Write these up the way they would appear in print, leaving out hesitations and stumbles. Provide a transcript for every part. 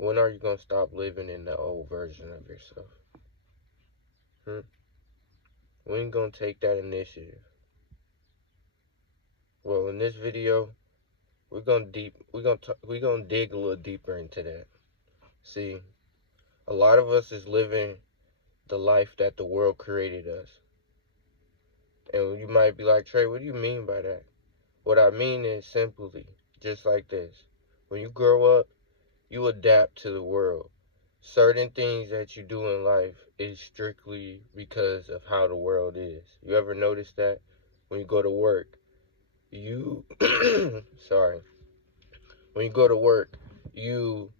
When are you going to stop living in the old version of yourself? When you going to take that initiative? Well, in this video, we're going to dig a little deeper into that. See, a lot of us is living the life that the world created us. And you might be like, Trey, what do you mean by that? What I mean is simply just like this. When you grow up, you adapt to the world. Certain things that you do in life is strictly because of how the world is. You ever notice that? When you go to work, you sorry. When you go to work, you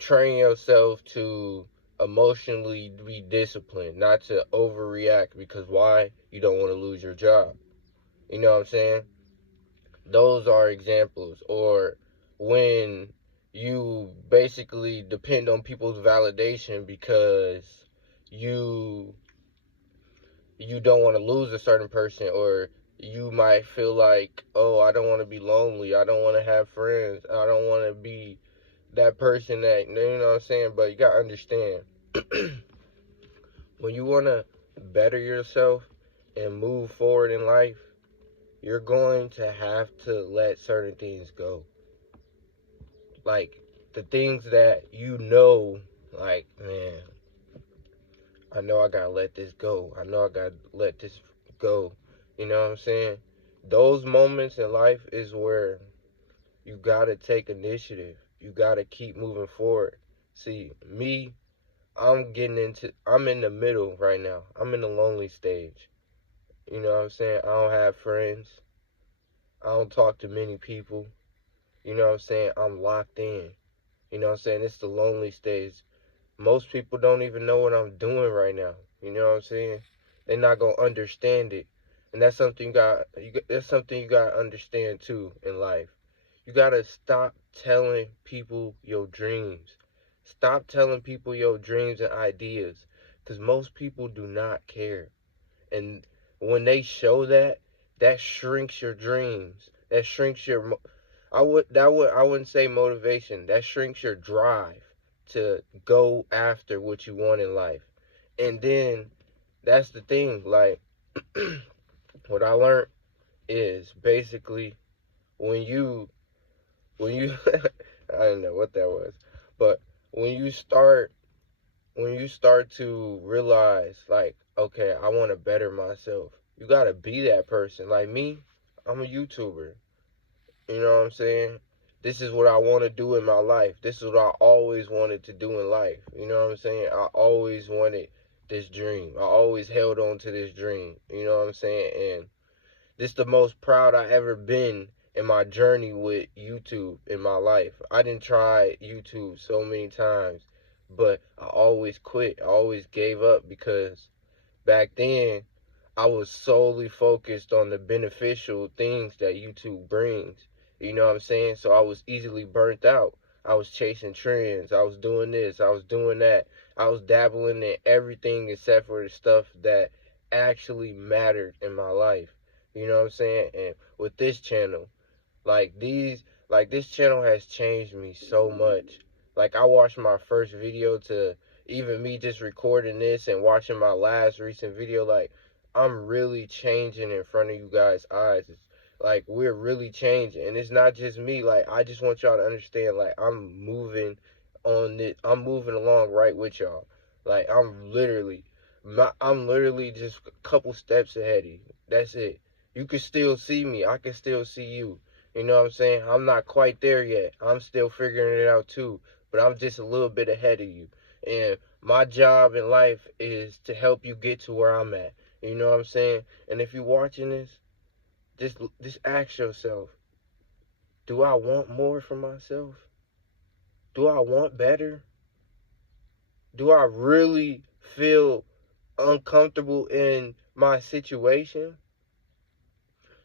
train yourself to emotionally be disciplined, not to overreact, because why? You don't want to lose your job. You know what I'm saying? Those are examples. Or when you basically depend on people's validation because you don't want to lose a certain person, or you might feel like, oh, I don't want to be lonely, I don't want to have friends, I don't want to be that person that, you know what I'm saying? But you got to understand, when you want to better yourself and move forward in life, you're going to have to let certain things go. Like, the things that like, man, I know I gotta let this go. I know I gotta let this go. You know what I'm saying? Those moments in life is where you gotta take initiative. You gotta keep moving forward. See, me, I'm in the middle right now. I'm in the lonely stage. You know what I'm saying? I don't have friends. I don't talk to many people. You know what I'm saying? I'm locked in. You know what I'm saying? It's the lonely stage. Most people don't even know what I'm doing right now. You know what I'm saying? They're not gonna understand it. And that's something that's something you gotta understand too in life. You gotta stop telling people your dreams. Stop telling people your dreams and ideas. Because most people do not care. And when they show that, that shrinks your dreams. That shrinks your I wouldn't say motivation. That shrinks your drive to go after what you want in life. And then that's the thing, like what I learned is basically when you I don't know what that was, but when you start to realize, like, okay, I want to better myself, you got to be that person. Like me, I'm a YouTuber. You know what I'm saying? This is what I want to do in my life. This is what I always wanted to do in life. You know what I'm saying? I always wanted this dream. I always held on to this dream. You know what I'm saying? And this is the most proud I ever been in my journey with YouTube in my life. I didn't try YouTube so many times, but I always quit. I always gave up because back then I was solely focused on the beneficial things that YouTube brings. You know what I'm saying? So I was easily burnt out. I was chasing trends. I was doing this. I was doing that. I was dabbling in everything except for the stuff that actually mattered in my life. You know what I'm saying? And with this channel, this channel has changed me so much. Like, I watched my first video to even me just recording this and watching my last recent video. Like, I'm really changing in front of you guys' eyes. It's like, we're really changing, and it's not just me. Like, I just want y'all to understand, like, I'm moving along right with y'all. Like, I'm literally just a couple steps ahead of you. That's it. You can still see me. I can still see you. You know what I'm saying? I'm not quite there yet. I'm still figuring it out too. But I'm just a little bit ahead of you. And my job in life is to help you get to where I'm at. You know what I'm saying? And if you're watching this, just ask yourself, do I want more for myself? Do I want better? Do I really feel uncomfortable in my situation?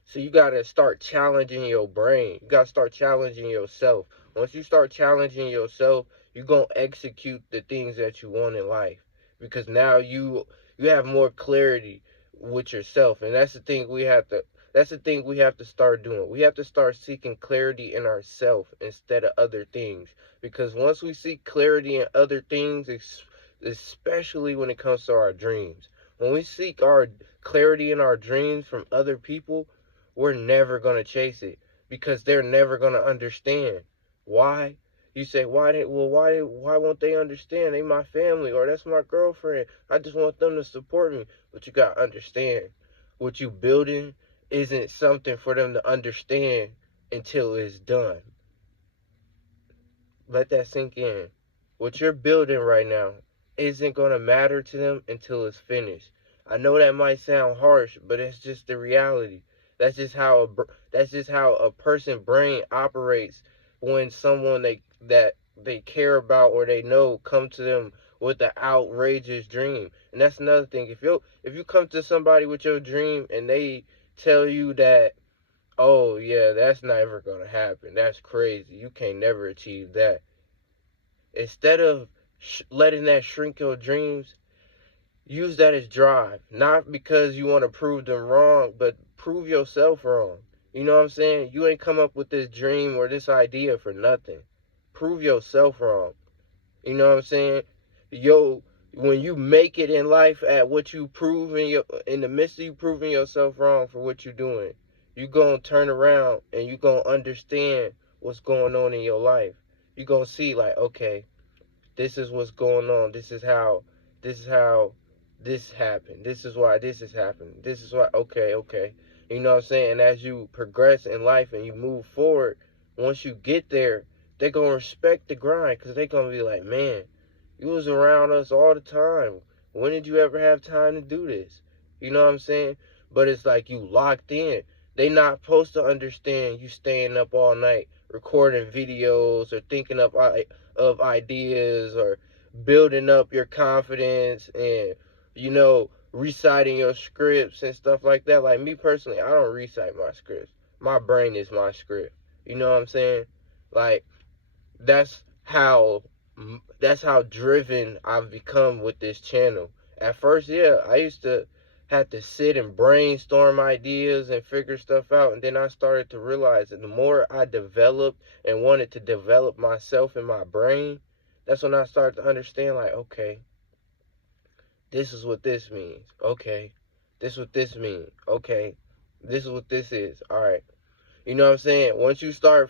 So you gotta start challenging your brain. You gotta start challenging yourself. Once you start challenging yourself, you're gonna execute the things that you want in life. Because now you have more clarity with yourself. And that's the thing we have to That's the thing we have to start doing. We have to start seeking clarity in ourselves instead of other things. Because once we seek clarity in other things, especially when it comes to our dreams, when we seek our clarity in our dreams from other people, we're never going to chase it because they're never going to understand. Why? You say, why won't they understand? They my family, or that's my girlfriend. I just want them to support me. But you got to understand, what you building isn't something for them to understand until it's done. Let that sink in. What you're building right now isn't going to matter to them until it's finished. I know that might sound harsh, but it's just the reality. That's just how a person brain operates when someone that they care about or they know come to them with an outrageous dream. And that's another thing. If you come to somebody with your dream and they tell you that, oh yeah, that's never gonna happen, that's crazy, you can't never achieve that, instead of letting that shrink your dreams, use that as drive. Not because you want to prove them wrong, but prove yourself wrong. You know what I'm saying? You ain't come up with this dream or this idea for nothing. Prove yourself wrong. You know what I'm saying? When you make it in life at what you prove in the midst of you proving yourself wrong for what you're doing, you gonna turn around and you gonna understand what's going on in your life. You gonna see like, okay, this is what's going on. This is how this happened. This is why this is happening. This is why, okay. You know what I'm saying? And as you progress in life and you move forward, once you get there, they're going to respect the grind because they're going to be like, man, you was around us all the time. When did you ever have time to do this? You know what I'm saying? But it's like you locked in. They not supposed to understand you staying up all night recording videos or thinking of ideas or building up your confidence and, reciting your scripts and stuff like that. Like me personally, I don't recite my scripts. My brain is my script. You know what I'm saying? Like, that's how that's how driven I've become with this channel. At first, yeah, I used to have to sit and brainstorm ideas and figure stuff out, and then I started to realize that the more I developed and wanted to develop myself in my brain, that's when I started to understand, like, okay, this is what this means. Okay, this is what this means. Okay, this is what this is. All right. You know what I'm saying? Once you start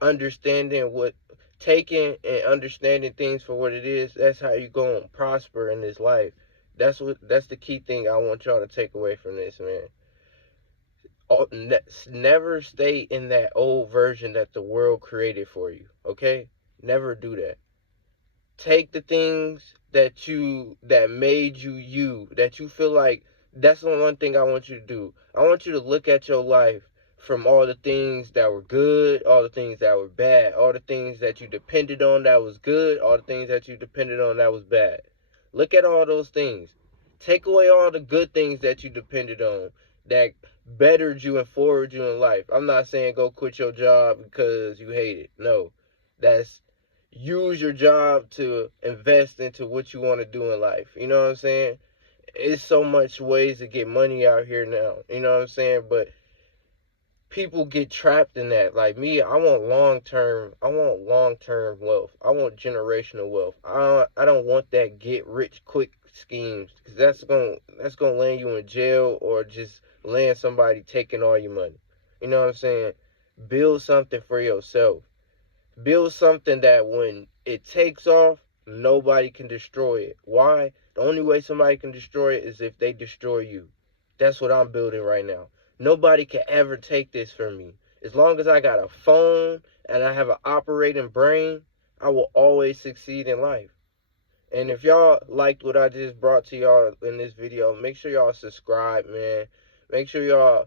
understanding taking and understanding things for what it is, that's how you going to prosper in this life. That's the key thing I want y'all to take away from this, man. Never stay in that old version that the world created for you, okay? Never do that. Take the things that made you, that you feel like, that's the one thing I want you to do. I want you to look at your life from all the things that were good, all the things that were bad, all the things that you depended on that was good, all the things that you depended on that was bad. Look at all those things. Take away all the good things that you depended on that bettered you and forwarded you in life. I'm not saying go quit your job because you hate it. No. That's Use your job to invest into what you want to do in life. You know what I'm saying? It's so much ways to get money out here now. You know what I'm saying? But people get trapped in that. Like me, I want long term wealth. I want generational wealth. I don't want that get rich quick schemes, because that's gonna land you in jail or just land somebody taking all your money. You know what I'm saying? Build something for yourself. Build something that when it takes off, nobody can destroy it. Why? The only way somebody can destroy it is if they destroy you. That's what I'm building right now. Nobody can ever take this from me. As long as I got a phone and I have an operating brain, I will always succeed in life. And if y'all liked what I just brought to y'all in this video, make sure y'all subscribe, man. Make sure y'all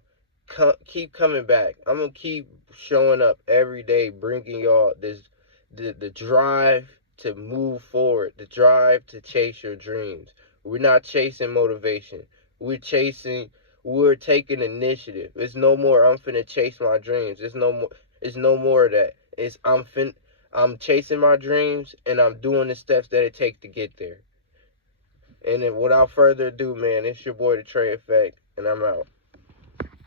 keep coming back. I'm going to keep showing up every day, bringing y'all the drive to move forward, the drive to chase your dreams. We're not chasing motivation. We're taking initiative. It's no more I'm finna chase my dreams. It's no more of that. I'm chasing my dreams, and I'm doing the steps that it takes to get there. And then without further ado, man, it's your boy, the Trey Effect, and I'm out.